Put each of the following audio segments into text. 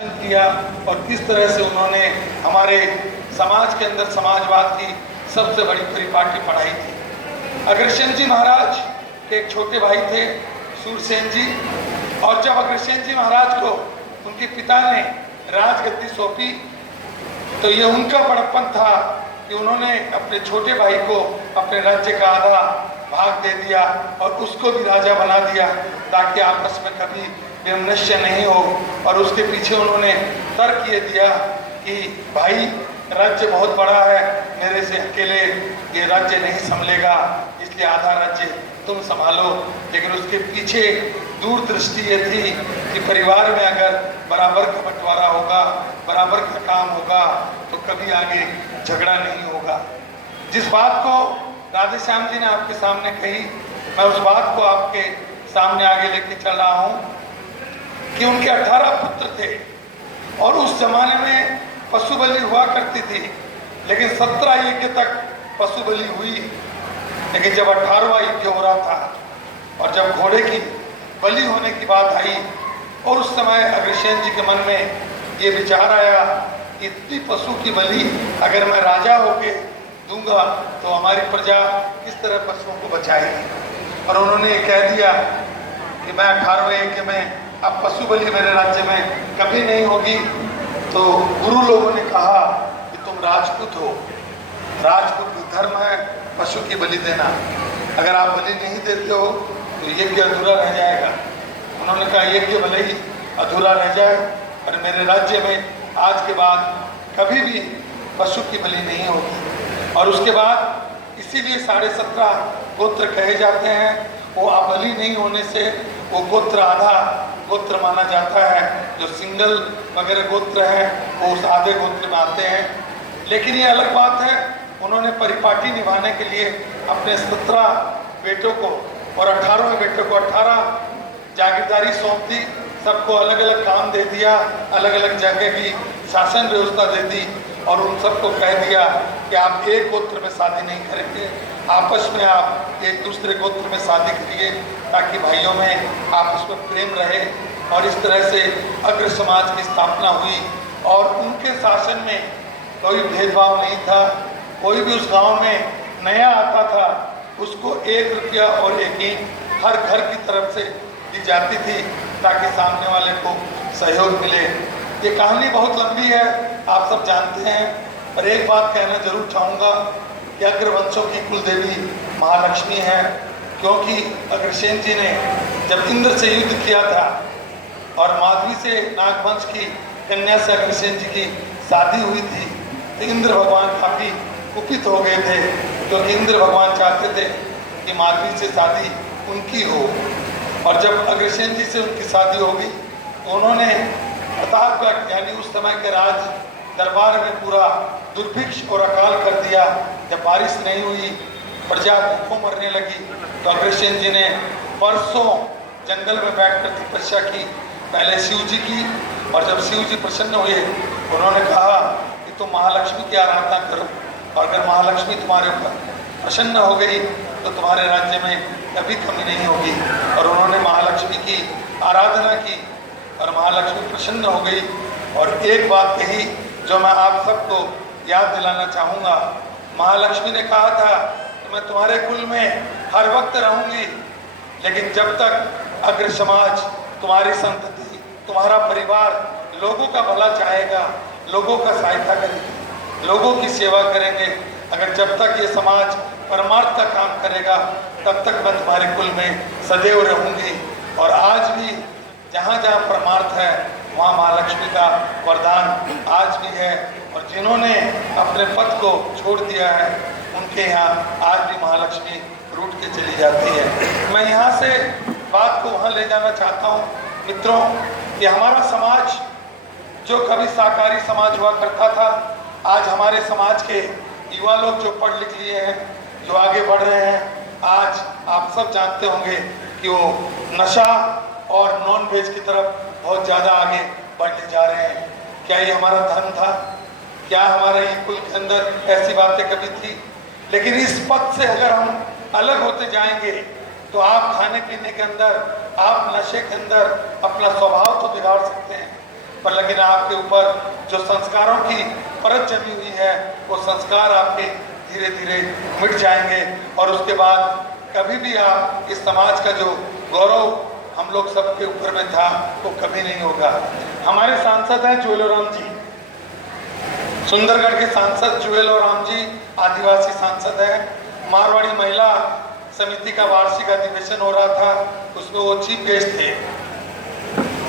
किया और किस तरह से उन्होंने हमारे समाज के अंदर समाजवाद की सबसे बड़ी परिपाटी पढ़ाई थी। अग्रसेन जी महाराज के एक छोटे भाई थे सूरसेन जी, और जब अग्रसेन जी महाराज को उनके पिता ने राजगद्दी सौंपी तो ये उनका बड़प्पन था कि उन्होंने अपने छोटे भाई को अपने राज्य का आधा भाग दे दिया और उसको भी राजा बना दिया ताकि आपस में कभी विमनस्य नहीं हो। और उसके पीछे उन्होंने तर्क ये दिया कि भाई राज्य बहुत बड़ा है, मेरे से अकेले ये राज्य नहीं संभलेगा, इसलिए आधा राज्य तुम संभालो। लेकिन उसके पीछे दूरदृष्टि ये थी कि परिवार में अगर बराबर का बंटवारा होगा, बराबर का काम होगा तो कभी आगे झगड़ा नहीं होगा। जिस बात को राधेश्याम जी ने आपके सामने कही, मैं उस बात को आपके सामने आगे लेके चल रहा हूँ कि उनके 18 पुत्र थे और उस जमाने में पशु बलि हुआ करती थी, लेकिन 17 यज्ञ तक पशु बलि हुई। लेकिन जब 18वां यज्ञ हो रहा था और जब घोड़े की बलि होने की बात आई और उस समय अग्रसेन जी के मन में ये विचार आया, इतनी पशु की बलि अगर मैं राजा होके दूंगा तो हमारी प्रजा किस तरह पशुओं को बचाएगी। और उन्होंने कह दिया कि मैं 18वें यज्ञ में अब पशु बलि मेरे राज्य में कभी नहीं होगी। तो गुरु लोगों ने कहा कि तुम राजपूत हो, राजपूत धर्म है पशु की बलि देना, अगर आप बलि नहीं देते हो तो यज्ञ अधूरा रह जाएगा। उन्होंने कहा यज्ञ भले ही अधूरा रह जाए और मेरे राज्य में आज के बाद कभी भी पशु की बलि नहीं होगी। और उसके बाद इसीलिए 17.5 गोत्र कहे जाते हैं, वो अबली नहीं होने से वो गोत्र आधा गोत्र माना जाता है। जो सिंगल वगैरह गोत्र हैं वो उस आधे गोत्र में आते हैं। लेकिन ये अलग बात है, उन्होंने परिपाटी निभाने के लिए अपने 17 बेटों को और 18वें बेटे को 18 जागीरदारी सौंप दी, सबको अलग अलग काम दे दिया, अलग अलग जगह की शासन व्यवस्था दे दी और उन सबको कह दिया कि आप एक गोत्र में शादी नहीं करेंगे, आपस में आप एक दूसरे गोत्र में शादी करिए ताकि भाइयों में आपस में प्रेम रहे। और इस तरह से अग्र समाज की स्थापना हुई और उनके शासन में कोई भेदभाव नहीं था। कोई भी उस गांव में नया आता था उसको 1 रुपया और 1 ईंट हर घर की तरफ से दी जाती थी ताकि सामने वाले को सहयोग मिले। ये कहानी बहुत लंबी है, आप सब जानते हैं, पर एक बात कहना जरूर चाहूँगा कि अग्रवंशों की कुलदेवी महालक्ष्मी है, क्योंकि अग्रसेन जी ने जब इंद्र से युद्ध किया था और माधवी से नागवंश की कन्या से अग्रसेन जी की शादी हुई थी तो इंद्र भगवान काफ़ी कुपित हो गए थे, क्योंकि इंद्र भगवान चाहते थे कि माधवी से शादी उनकी हो। और जब अग्रसेन जी से उनकी शादी हो गई तो उन्होंने प्रतापगढ़ यानी उस समय के राज दरबार में पूरा दुर्भिक्ष और अकाल कर दिया। जब बारिश नहीं हुई, प्रजा भूखों मरने लगी, तो अग्रसेन जी ने परसों जंगल में बैठकर तपस्या की, पहले शिव जी की, और जब शिव जी प्रसन्न हुए उन्होंने कहा कि तुम महालक्ष्मी की आराधना करो और अगर महालक्ष्मी तुम्हारे ऊपर प्रसन्न हो गई तो तुम्हारे राज्य में कभी कमी नहीं होगी। और उन्होंने महालक्ष्मी की आराधना की और महालक्ष्मी प्रसन्न हो गई। और एक बात कही जो मैं आप सबको याद दिलाना चाहूँगा, महालक्ष्मी ने कहा था कि मैं तुम्हारे कुल में हर वक्त रहूँगी, लेकिन जब तक अग्र समाज, तुम्हारी संतति, तुम्हारा परिवार लोगों का भला चाहेगा, लोगों का सहायता करेंगे, लोगों की सेवा करेंगे, अगर जब तक ये समाज परमार्थ का काम करेगा तब तक मैं तुम्हारे कुल में सदैव रहूँगी। और आज भी जहाँ जहाँ परमार्थ है वहाँ महालक्ष्मी का वरदान आज भी है। और जिन्होंने अपने पद को छोड़ दिया है उनके यहाँ आज भी महालक्ष्मी रूठ के चली जाती है। मैं यहाँ से बात को वहाँ ले जाना चाहता हूँ मित्रों कि हमारा समाज जो कभी शाकाहारी समाज हुआ करता था, आज हमारे समाज के युवा लोग जो पढ़ लिख लिए हैं, जो आगे बढ़ रहे हैं, आज आप सब जानते होंगे कि वो नशा और नॉन वेज की तरफ बहुत ज़्यादा आगे बढ़ने जा रहे हैं। क्या ये हमारा धर्म था? क्या हमारे ये कुल के अंदर ऐसी बातें कभी थी? लेकिन इस पथ से अगर हम अलग होते जाएंगे तो आप खाने पीने के अंदर, आप नशे के अंदर अपना स्वभाव तो बिगाड़ सकते हैं, पर लेकिन आपके ऊपर जो संस्कारों की परत जमी हुई है वो संस्कार आपके धीरे धीरे मिट जाएंगे और उसके बाद कभी भी आप इस समाज का जो गौरव हम लोग सबके ऊपर में था वो कभी नहीं होगा। हमारे सांसद हैं जुएलाराम जी, सुंदरगढ़ के सांसद जुएलाराम जी आदिवासी सांसद हैं। मारवाड़ी महिला समिति का वार्षिक अधिवेशन हो रहा था, उसमें वो चीफ गेस्ट थे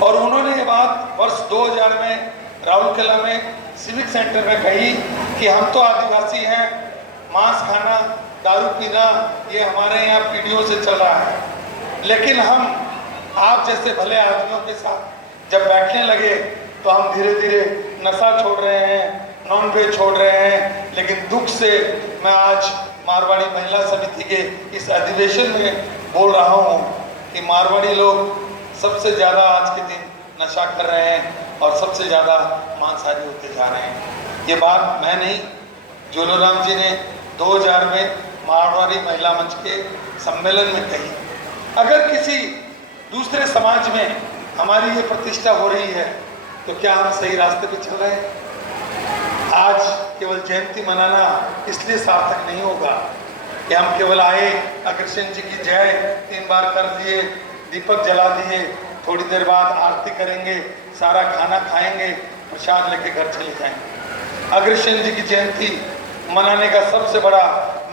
और उन्होंने ये बात वर्ष 2000 में राउरकेला में सिविक सेंटर में कही कि हम तो आदिवासी हैं, मांस खाना दारू पीना ये हमारे यहाँ पीढ़ियों से चल रहा है, लेकिन हम आप जैसे भले आदमियों के साथ जब बैठने लगे तो हम धीरे धीरे नशा छोड़ रहे हैं, नॉन वेज छोड़ रहे हैं। लेकिन दुख से मैं आज मारवाड़ी महिला समिति के इस अधिवेशन में बोल रहा हूँ कि मारवाड़ी लोग सबसे ज़्यादा आज के दिन नशा कर रहे हैं और सबसे ज़्यादा मांसाहारी होते जा रहे हैं। ये बात मैं नहीं, जुएलाराम जी ने 2000 में मारवाड़ी महिला मंच के सम्मेलन में कही। अगर किसी दूसरे समाज में हमारी ये प्रतिष्ठा हो रही है तो क्या हम सही रास्ते पे चल रहे हैं? आज केवल जयंती मनाना इसलिए सार्थक नहीं होगा कि हम केवल आए, अग्रसेन जी की जय 3 बार कर दिए, दीपक जला दिए, थोड़ी देर बाद आरती करेंगे, सारा खाना खाएंगे, प्रसाद लेके घर चले जाएंगे। अग्रसेन जी की जयंती मनाने का सबसे बड़ा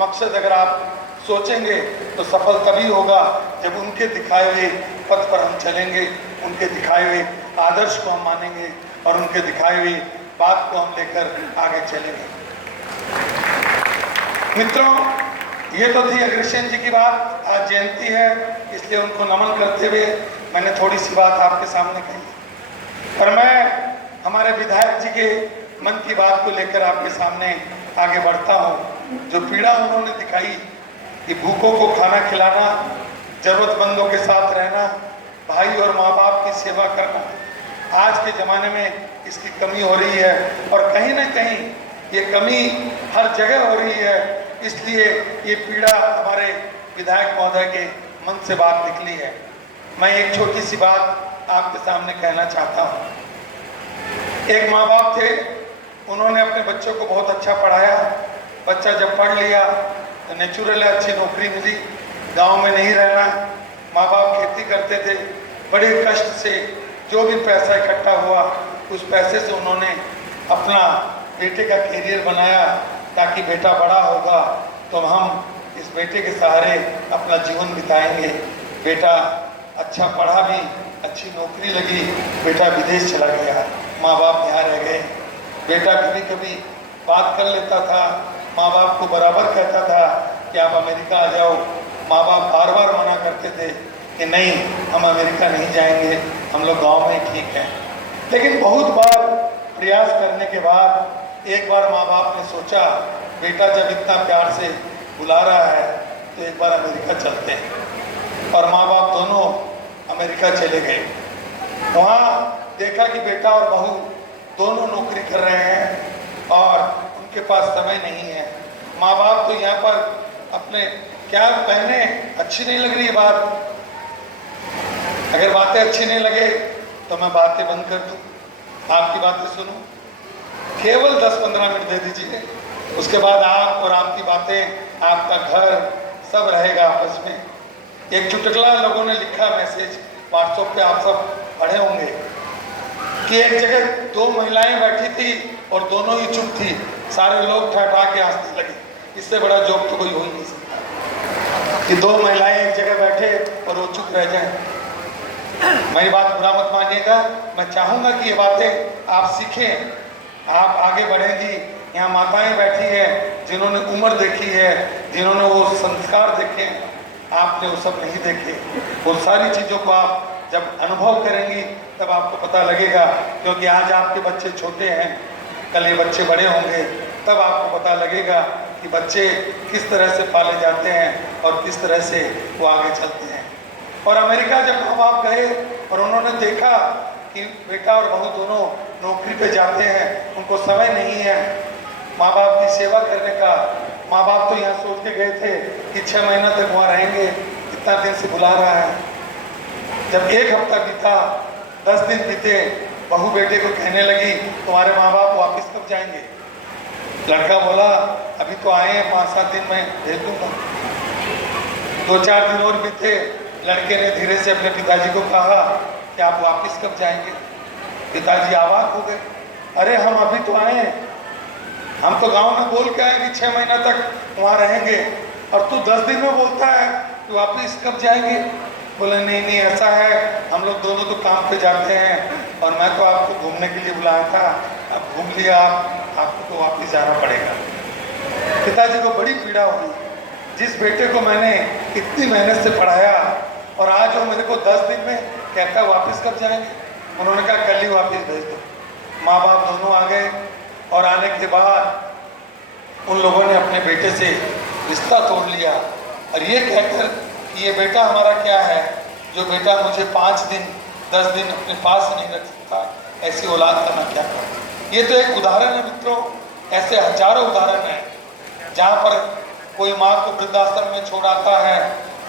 मकसद अगर आप सोचेंगे तो सफल तभी होगा जब उनके दिखाए हुए पथ पर हम चलेंगे, उनके दिखाए हुए आदर्श को हम मानेंगे और उनके दिखाए हुए बात को हम लेकर आगे चलेंगे। मित्रों, ये तो थी अग्रसेन जी की बात। आज जयंती है इसलिए उनको नमन करते हुए मैंने थोड़ी सी बात आपके सामने कही, पर मैं हमारे विधायक जी के मन की बात को लेकर आपके सामने आगे बढ़ता हूँ। जो पीड़ा उन्होंने दिखाई कि भूखों को खाना खिलाना, जरूरतमंदों के साथ रहना, भाई और माँ बाप की सेवा करना, आज के ज़माने में इसकी कमी हो रही है और कहीं ना कहीं ये कमी हर जगह हो रही है। इसलिए ये पीड़ा हमारे विधायक महोदय के मन से बात निकली है। मैं एक छोटी सी बात आपके सामने कहना चाहता हूँ। एक माँ बाप थे, उन्होंने अपने बच्चों को बहुत अच्छा पढ़ाया। बच्चा जब पढ़ लिया तो नेचुरल अच्छी नौकरी मिली, गांव में नहीं रहना। माँ बाप खेती करते थे, बड़े कष्ट से जो भी पैसा इकट्ठा हुआ उस पैसे से उन्होंने अपना बेटे का कैरियर बनाया ताकि बेटा बड़ा होगा तो हम इस बेटे के सहारे अपना जीवन बिताएंगे। बेटा अच्छा पढ़ा भी, अच्छी नौकरी लगी, बेटा विदेश चला गया, माँ बाप यहाँ रह गए। बेटा कभी कभी बात कर लेता था, माँ बाप को बराबर कहता था कि आप अमेरिका आ जाओ। माँ बाप बार बार मना करते थे कि नहीं, हम अमेरिका नहीं जाएंगे, हम लोग गांव में ठीक हैं। लेकिन बहुत बार प्रयास करने के बाद एक बार माँ बाप ने सोचा, बेटा जब इतना प्यार से बुला रहा है तो एक बार अमेरिका चलते हैं। और माँ बाप दोनों अमेरिका चले गए। वहाँ देखा कि बेटा और बहू दोनों नौकरी कर रहे हैं और उनके पास समय नहीं है। माँ बाप तो यहाँ पर अपने क्या कहने, अच्छी नहीं लग रही है बात। अगर बातें अच्छी नहीं लगे तो मैं बातें बंद कर दूं, आपकी बातें सुनूं। केवल 10-15 मिनट दे दीजिए, उसके बाद आप और आपकी बातें, आपका घर सब रहेगा आपस में। एक चुटकुला लोगों ने लिखा मैसेज व्हाट्सएप पे, आप सब पढ़े होंगे कि एक जगह 2 महिलाएं बैठी थी और दोनों ही चुप थी। सारे लोग ठहठा के हंसने लगे। इससे बड़ा जोक तो कोई हो ही नहीं सकता कि 2 महिलाएं एक जगह बैठे और वो चुप रह जाएं। मेरी बात बुरा मत मानिएगा, मैं चाहूँगा कि ये बातें आप सीखें, आप आगे बढ़ेंगी। यहाँ माताएं बैठी हैं जिन्होंने उम्र देखी है, जिन्होंने वो संस्कार देखे, आपने वो सब नहीं देखे। वो सारी चीज़ों को आप जब अनुभव करेंगी तब आपको पता लगेगा, क्योंकि आज आपके बच्चे छोटे हैं, कल ये बच्चे बड़े होंगे, तब आपको पता लगेगा कि बच्चे किस तरह से पाले जाते हैं और किस तरह से वो आगे चलते हैं। और अमेरिका जब माँ बाप गए और उन्होंने देखा कि बेटा और बहू दोनों नौकरी पे जाते हैं, उनको समय नहीं है माँ बाप की सेवा करने का। माँ बाप तो यहाँ सोच के गए थे कि 6 महीना तक वहाँ रहेंगे, इतना दिन से बुला रहा है। जब 1 हफ्ता बीता, 10 दिन बीते, बहू बेटे को कहने लगी तुम्हारे माँ बाप वापस कब जाएंगे? लड़का बोला अभी तो आए हैं, 5-7 दिन में भेज दूंगा। 2-4 दिन और बीते। लड़के ने धीरे से अपने पिताजी को कहा कि आप वापस कब जाएंगे? पिताजी अवाक हो गए, अरे हम अभी तो आए हैं, हम तो गांव में बोल के आए कि 6 महीना तक वहाँ रहेंगे, और तू 10 दिन में बोलता है कि वापस कब जाएंगे? बोले नहीं नहीं ऐसा है, हम लोग दोनों तो काम पे जाते हैं और मैं तो आपको घूमने के लिए बुलाया था, अब घूम लिया आपको तो वापस जाना पड़ेगा। पिताजी को बड़ी पीड़ा हुई, जिस बेटे को मैंने इतनी मेहनत से पढ़ाया और आज वो मेरे को 10 दिन में कहता वापस कब जाएंगे। उन्होंने कहा कल ही वापस भेज दो। माँ बाप दोनों आ गए और आने के बाद उन लोगों ने अपने बेटे से रिश्ता तोड़ लिया और ये कहकर कि ये बेटा हमारा क्या है, जो बेटा मुझे 5 दिन 10 दिन अपने पास नहीं रख सकता, ऐसी औलाद का मैं क्या करूँ। ये तो एक उदाहरण है मित्रों, ऐसे हजारों उदाहरण हैं जहाँ पर कोई माँ को वृद्धाश्रम में छोड़ आता है,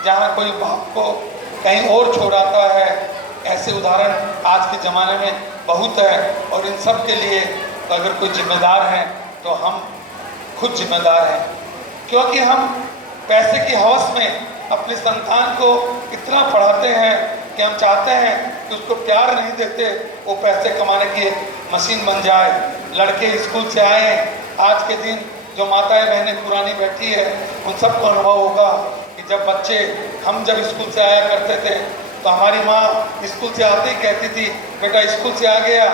जहाँ कोई बाप को कहीं और छोड़ आता है। ऐसे उदाहरण आज के ज़माने में बहुत है और इन सब के लिए तो अगर कोई जिम्मेदार है तो हम खुद जिम्मेदार हैं, क्योंकि हम पैसे की हवस में अपने संतान को इतना पढ़ाते हैं कि हम चाहते हैं कि उसको प्यार नहीं देते, वो पैसे कमाने की एक मशीन बन जाए। लड़के स्कूल से आए, आज के दिन जो माताएं बहनें पुरानी बैठी है उन सबको अनुभव होगा कि जब बच्चे हम जब स्कूल से आया करते थे तो हमारी माँ स्कूल से आते ही कहती थी बेटा स्कूल से आ गया,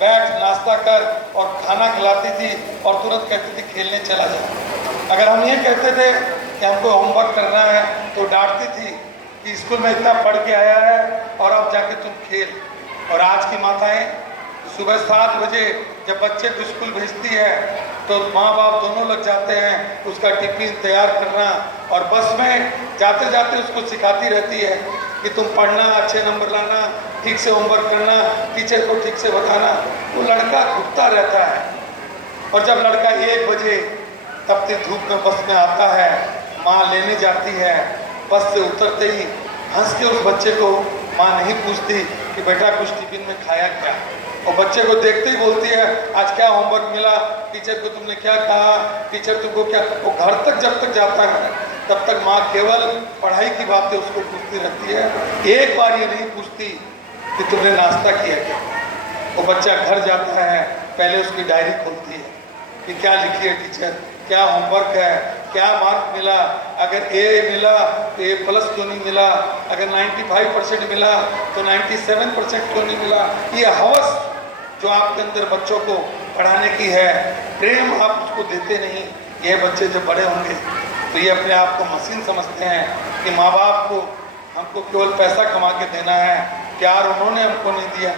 बैठ नाश्ता कर, और खाना खिलाती थी और तुरंत कहती थी खेलने चला जा। अगर हम ये कहते थे कि हमको होमवर्क करना है तो डांटती थी कि स्कूल में इतना पढ़ के आया है और अब जाके तुम खेल। और आज की माताएं सुबह 7 बजे जब बच्चे को स्कूल भेजती है तो माँ बाप दोनों लग जाते हैं उसका टिफिन तैयार करना, और बस में जाते जाते उसको सिखाती रहती है कि तुम पढ़ना, अच्छे नंबर लाना, ठीक से होमवर्क करना, टीचर को ठीक से बताना। वो लड़का घुटता रहता है और जब लड़का 1 बजे तपती धूप में बस में आता है, माँ लेने जाती है, बस से उतरते ही हंस के उस बच्चे को माँ नहीं पूछती कि बेटा कुछ टिफिन में खाया क्या, और बच्चे को देखते ही बोलती है आज क्या होमवर्क मिला, टीचर को तुमने क्या कहा, टीचर तुमको क्या। वो घर तक जब तक जाता है तब तक माँ केवल पढ़ाई की बातें उसको पूछती रहती है, एक बार ये नहीं पूछती कि तुमने नाश्ता किया क्या। वो बच्चा घर जाता है, पहले उसकी डायरी खोलती है कि क्या लिखी है टीचर, क्या होमवर्क है, क्या मार्क मिला, अगर ए मिला तो A+ क्यों नहीं मिला, अगर 95% मिला तो 97% क्यों नहीं मिला। ये हवस जो आपके अंदर बच्चों को पढ़ाने की है, प्रेम आप उसको देते नहीं। ये बच्चे जब बड़े होंगे तो ये अपने आप को मशीन समझते हैं कि माँ बाप को हमको केवल पैसा कमा के देना है, प्यार उन्होंने हमको नहीं दिया,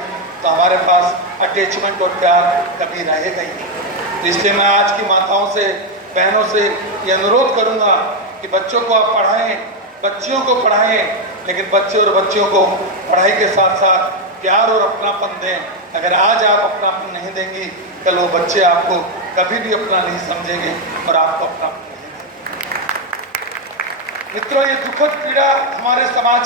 तो हमारे पास अटैचमेंट और प्यार कभी रहेगा ही नहीं। इसलिए मैं आज की माताओं से, बहनों से ये अनुरोध करूंगा कि बच्चों को आप पढ़ाएं, बच्चियों को पढ़ाएं, लेकिन बच्चे और बच्चियों को पढ़ाई के साथ साथ प्यार और अपनापन दें। अगर आज आप अपनापन नहीं देंगी, कल वो बच्चे आपको कभी भी अपना नहीं समझेंगे और आपको अपनापन नहीं देंगे। मित्रों, ये दुखद पीड़ा हमारे समाज